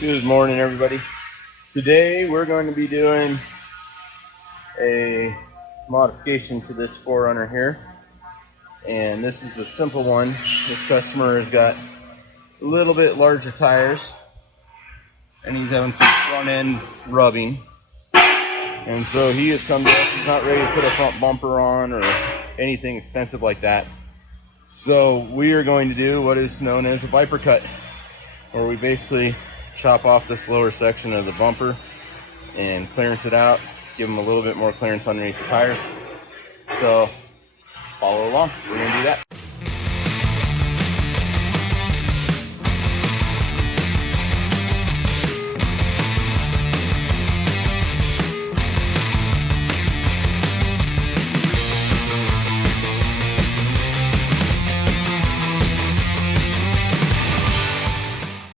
Good morning, everybody. Today we're going to be doing a modification to this 4Runner here, and this is a simple one. This customer has got a little bit larger tires, and he's having some front end rubbing, and so he has come to us. He's not ready to put a front bumper on or anything extensive like that. So we are going to do what is known as a viper cut, where we basically chop off this lower section of the bumper and clearance it out, give them a little bit more clearance underneath the tires. So follow along, we're going to do that.